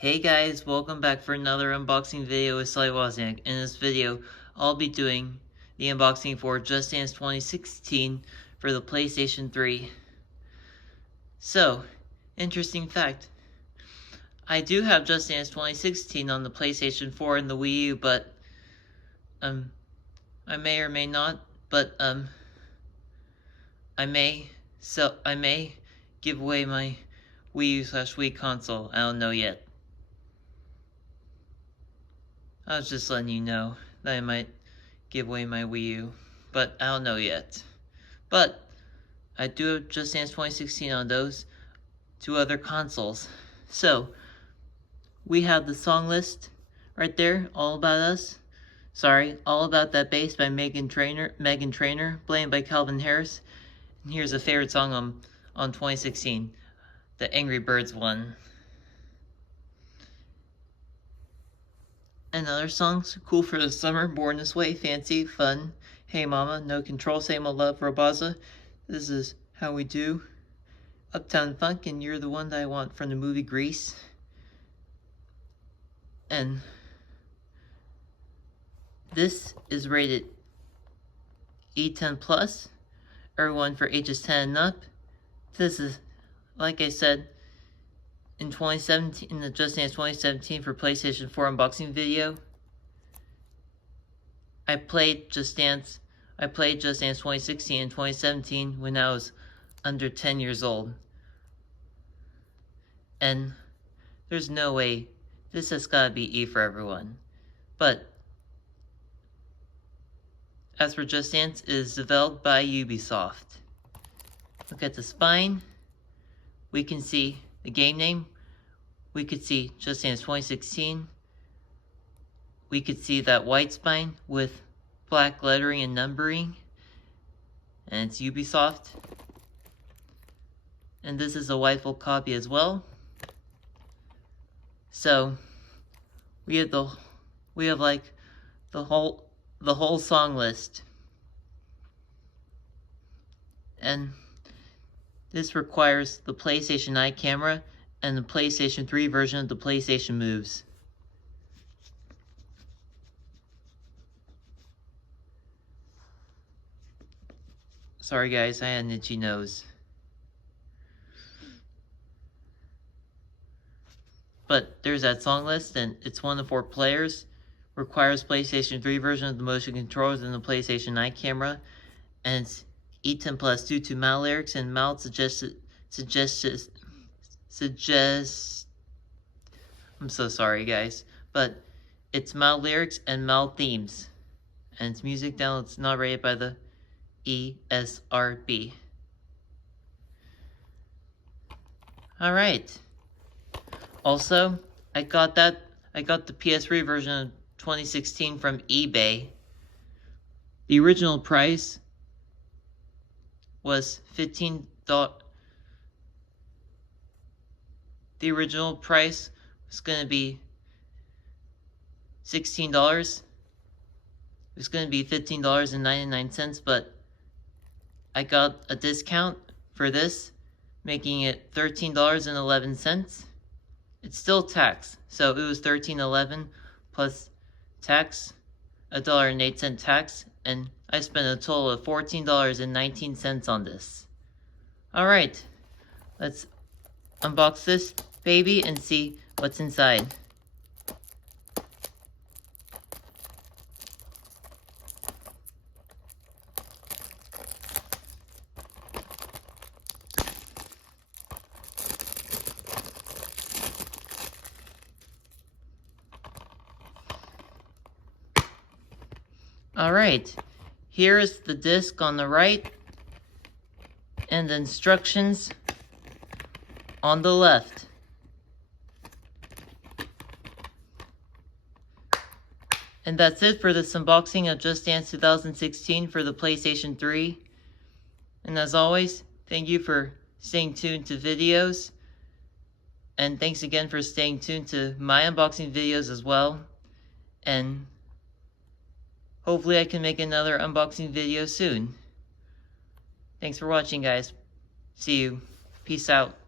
Hey guys, welcome back for another unboxing video with Sly Wozniak. In this video, I'll be doing the unboxing for Just Dance 2016 for the PlayStation 3. So, interesting fact. I do have Just Dance 2016 on the PlayStation 4 and the Wii U, but I may or may not, but I may give away my Wii U/Wii console. I don't know yet. I was just letting you know that I might give away my Wii U, but I don't know yet. But I do have Just Dance 2016 on those two other consoles. So we have the song list right there, All About Us. Sorry, All About That Bass by Megan Trainor, Blamed by Calvin Harris. And here's a favorite song on 2016, the Angry Birds one. And other songs, Cool for the Summer, Born This Way, Fancy, Fun, Hey Mama, No Control, Same Old Love, Robaza, This Is How We Do, Uptown Funk, and You're the One That I Want from the movie Grease. And this is rated E10+, everyone for ages 10 and up. This is, like I said, in 2017, in the Just Dance 2017 for PlayStation 4 unboxing video, I played Just Dance 2016 and 2017 when I was under 10 years old. And there's no way, this has gotta be E for everyone. But as for Just Dance, it is developed by Ubisoft. Look at the spine. We can see the game name. We could see Just Dance 2016. We could see that white spine with black lettering and numbering. And it's Ubisoft. And this is a whitefold copy as well. So we have like the whole song list. And this requires the PlayStation Eye camera and the PlayStation 3 version of the PlayStation Moves. Sorry guys, I had an itchy nose. But there's that song list, and it's 1 to 4 players. Requires PlayStation 3 version of the motion controllers and the PlayStation Eye camera. And it's E10+ due to mild lyrics and mild I'm so sorry guys, but it's mild lyrics and mild themes, and it's music downloads not rated by the ESRB. Alright, also I got the PS3 version of 2016 from eBay. The original price was $15. The original price was going to be $16. It was going to be $15.99, but I got a discount for this, making it $13.11. It's still tax, so it was $13.11 plus tax, $1.08 tax, and I spent a total of $14.19 on this. Alright, let's unbox this baby and see what's inside. Alright, here is the disc on the right and the instructions on the left. And that's it for this unboxing of Just Dance 2016 for the PlayStation 3. And as always, thank you for staying tuned to videos. And thanks again for staying tuned to my unboxing videos as well. And hopefully I can make another unboxing video soon. Thanks for watching guys. See you. Peace out.